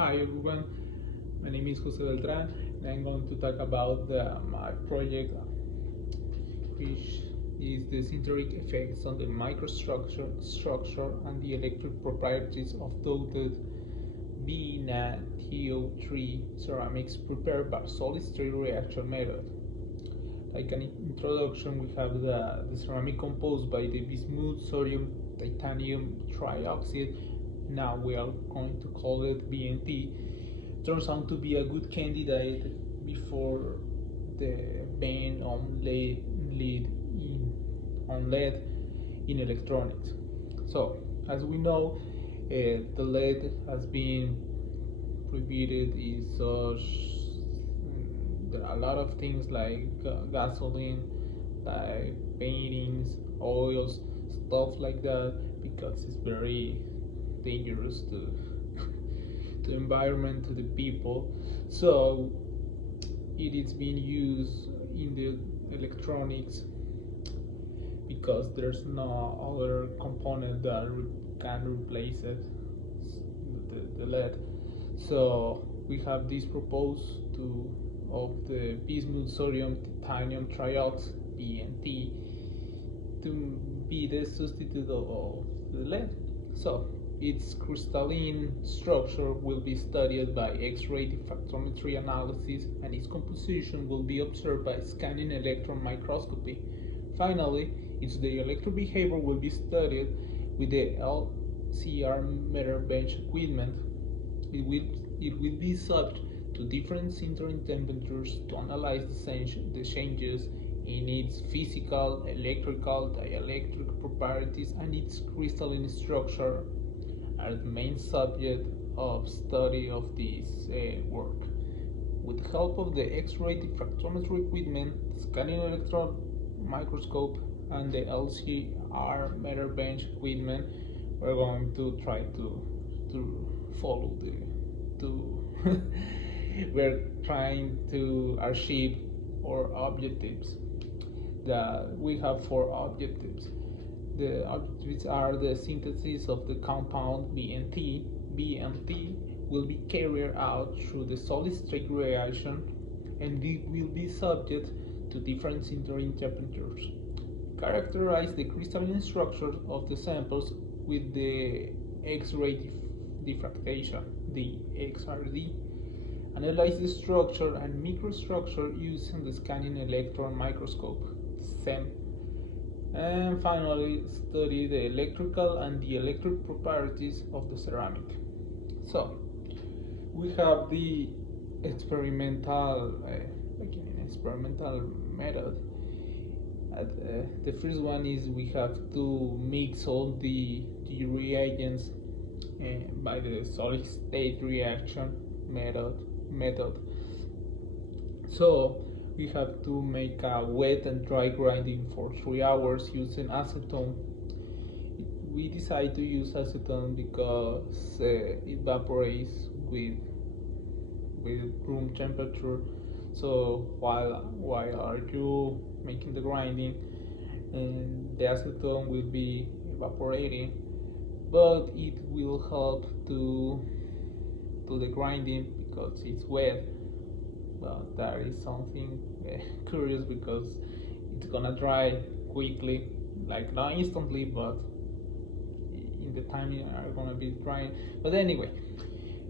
Hi everyone, my name is Jose Beltran and I'm going to talk about my project, which is the synthetic effects on the structure and the electric properties of dotted BnAnTO3 ceramics prepared by solid-state reaction method. Like an introduction, we have the ceramic composed by the bismuth sodium titanium trioxide. Now we are going to call it BNT. Turns out to be a good candidate before the ban on lead in electronics. So, as we know, the lead has been prohibited in such there are a lot of things like gasoline, like paintings, oils, stuff like that, because it's very dangerous to to the environment, to the people. So it is being used in the electronics because there's no other component that can replace it, the lead. So we have this proposed to of the bismuth sodium titanium trioxide BNT to be the substitute of the lead. So its crystalline structure will be studied by X-ray diffractometry analysis, and its composition will be observed by scanning electron microscopy. Finally, its dielectric behavior will be studied with the LCR meter bench equipment. It will be subject to different sintering temperatures to analyze the changes in its physical, electrical, dielectric properties, and its crystalline structure are the main subject of study of this work. With the help of the X-ray diffractometry equipment, scanning electron microscope, and the LCR meter bench equipment, we're going to try to follow the to we're trying to achieve our objectives. That we have four objectives. The objectives are the synthesis of the compound BNT. BNT will be carried out through the solid-state reaction, and it will be subject to different sintering temperatures. Characterize the crystalline structure of the samples with the X-ray diffraction, the XRD. Analyze the structure and microstructure using the scanning electron microscope, SEM. And finally, study the electrical and the electric properties of the ceramic. So, we have the experimental, experimental method. The first one is we have to mix all the reagents by the solid state reaction method. So we have to make a wet and dry grinding for 3 hours using acetone. We decide to use acetone because it evaporates with room temperature. So while are you making the grinding, and the acetone will be evaporating, but it will help to the grinding because it's wet. But that is something curious because it's gonna dry quickly, like not instantly, but in the time you are gonna be drying. But anyway,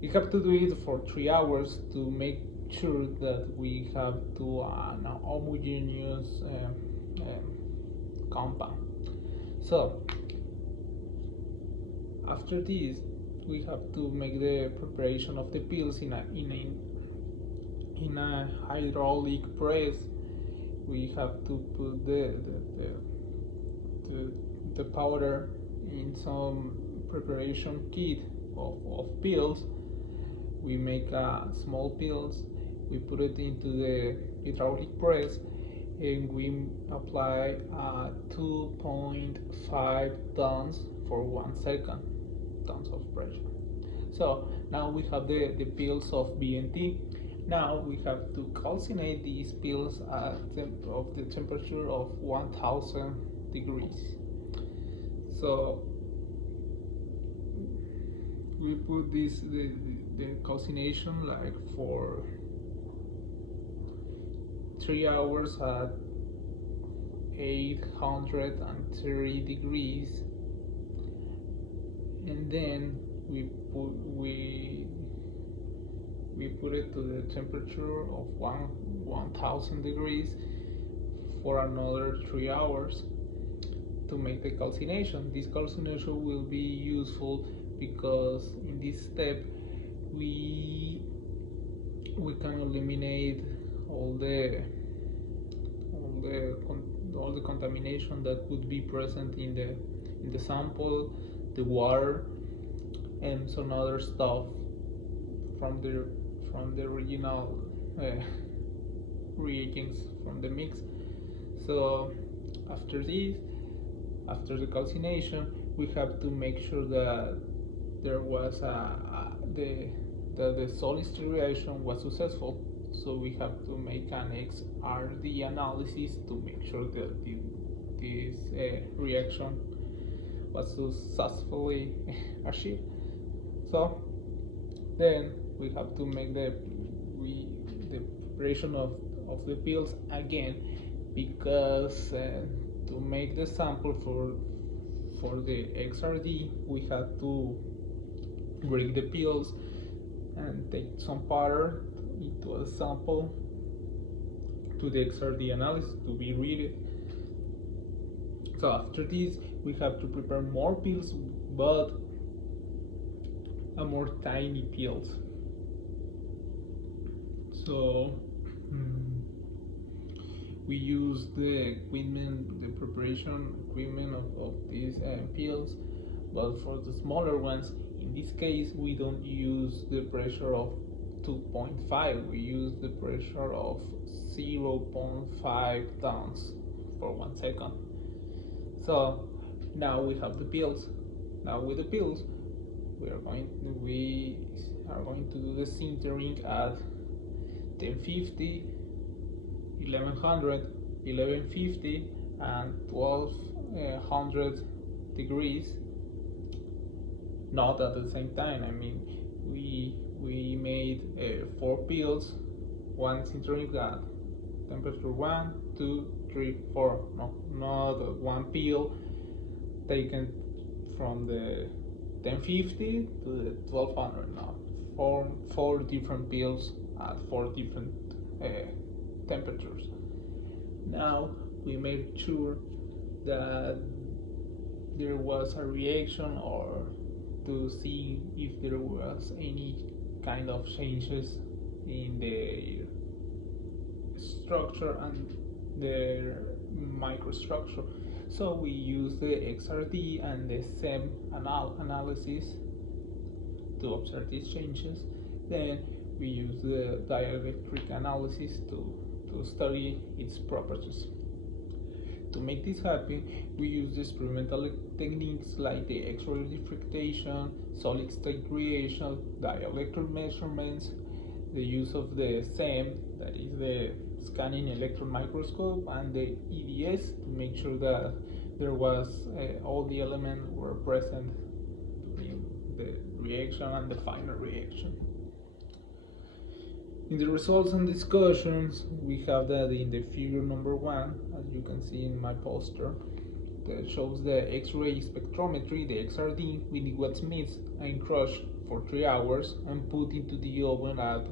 you have to do it for 3 hours to make sure that we have to an homogeneous compound. So after this, we have to make the preparation of the pills in a hydraulic press. We have to put the powder in some preparation kit of pills. We make small pills, we put it into the hydraulic press, and we apply 2.5 tons for 1 second, tons of pressure. So now we have the pills of BNT. Now we have to calcinate these pills at of the temperature of 1000 degrees. So we put the calcination like for 3 hours at 830 degrees, and then we put it to the temperature of 1000 degrees for another 3 hours to make the calcination. This calcination will be useful because in this step we can eliminate all the contamination that could be present in the sample, the water, and some other stuff from the original reagents from the mix. So after the calcination, we have to make sure that there was the solid sterilization was successful. So we have to make an XRD analysis to make sure that this reaction was successfully achieved. So then we have to make the preparation of the pills again, because to make the sample for the XRD we have to break the pills and take some powder into a sample to the XRD analysis to be read. So after this we have to prepare more pills, but a more tiny pills. So we use the equipment, the preparation equipment of these pills, but for the smaller ones, in this case we don't use the pressure of 2.5, we use the pressure of 0.5 tons for 1 second. So now we have the pills. Now with the pills we are going to do the sintering at 1050, 1100, 1150 and 1200 degrees, not at the same time. I mean, we made 4 pills, one sintering at temperature 1, 2, 3, 4. No, not one pill taken from the 1050 to the 1200. No, four different pills at 4 different temperatures. Now we made sure that there was a reaction, or to see if there was any kind of changes in the structure and their microstructure. So we use the XRD and the SEM analysis to observe these changes. Then we use the dielectric analysis to study its properties. To make this happen, we use experimental techniques like the X-ray diffraction, solid state creation, dielectric measurements, the use of the SEM, that is the scanning electron microscope, and the EDS to make sure that there was all the elements were present during the reaction and the final reaction. In the results and discussions, we have that in the figure number 1, as you can see in my poster, that shows the X-ray spectrometry, the XRD, with the wet mixed and crushed for 3 hours and put into the oven at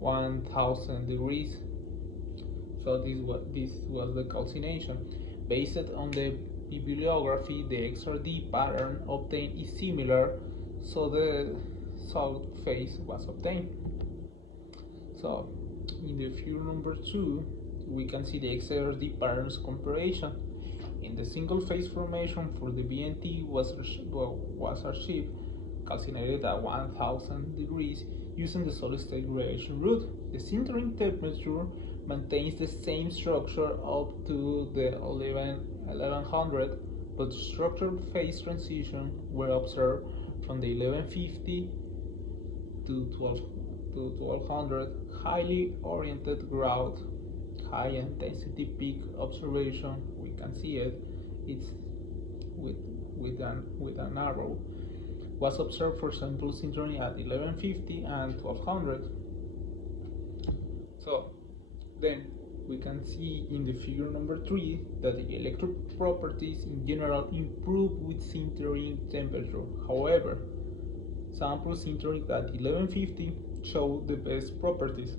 1000 degrees. So this was the calcination. Based on the bibliography, the XRD pattern obtained is similar, so the solid phase was obtained. So in the figure number 2, we can see the XRD patterns comparison. In the single phase formation for the BNT was achieved calcinated at 1000 degrees using the solid state reaction route. The sintering temperature maintains the same structure up to the 1100, but structural phase transition were observed from the 1150 to 1200. Highly oriented grout, high intensity peak observation. We can see it. It's with an arrow. was observed for sample sintering at 1150 and 1200. So then we can see in the figure number 3 that the electric properties in general improve with sintering temperature. However, sample sintering at 1150 show the best properties.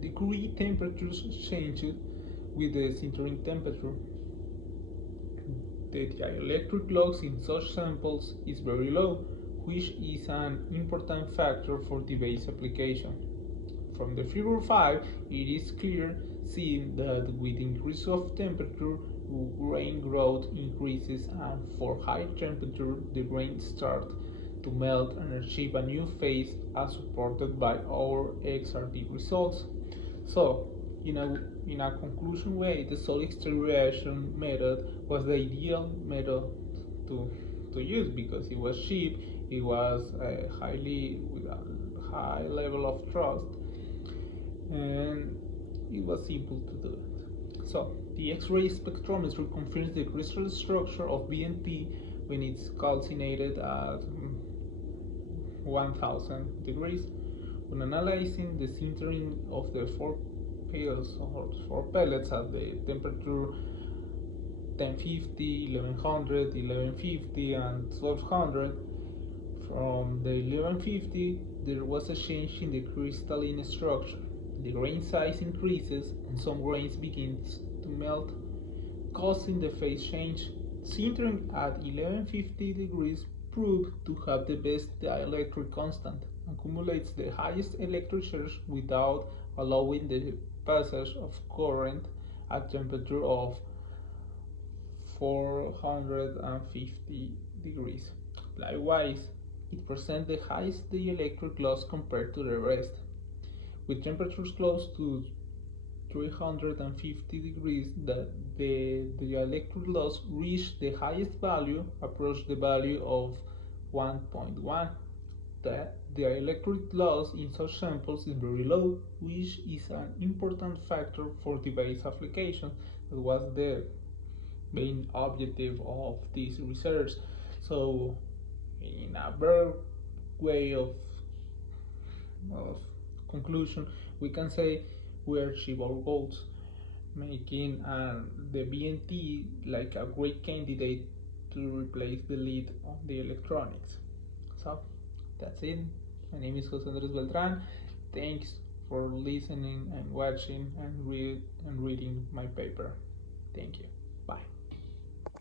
Degree temperatures changed with the sintering temperature. The dielectric loss in such samples is very low, which is an important factor for the base application. From the figure 5, it is clear seen that with increase of temperature, grain growth increases, and for high temperature, the grains start to melt and achieve a new phase as supported by our XRD results. So, in a conclusion way, the solid exterioration method was the ideal method to use because it was cheap, it was highly with a high level of trust, and it was simple to do it. So the X-ray spectrometry confirms the crystal structure of BNT when it's calcinated at 1000 degrees. When analyzing the sintering of the 4 pills or 4 pellets at the temperature 1050, 1100, 1150, and 1200, from the 1150 there was a change in the crystalline structure. The grain size increases and some grains begins to melt, causing the phase change. Sintering at 1150 degrees proved to have the best dielectric constant, accumulates the highest electric charge without allowing the passage of current at temperature of 450 degrees. Likewise, it presents the highest dielectric loss compared to the rest. With temperatures close to 350 degrees, the dielectric loss reached the highest value, approached the value of 1.1. The dielectric loss in such samples is very low, which is an important factor for the base application. That was the main objective of this research. So, in a very way of conclusion, we can say we achieved our goals, making the BNT like a great candidate to replace the lead on the electronics. So that's it. My name is Jose Andres Beltran. Thanks for listening and watching and reading my paper. Thank you.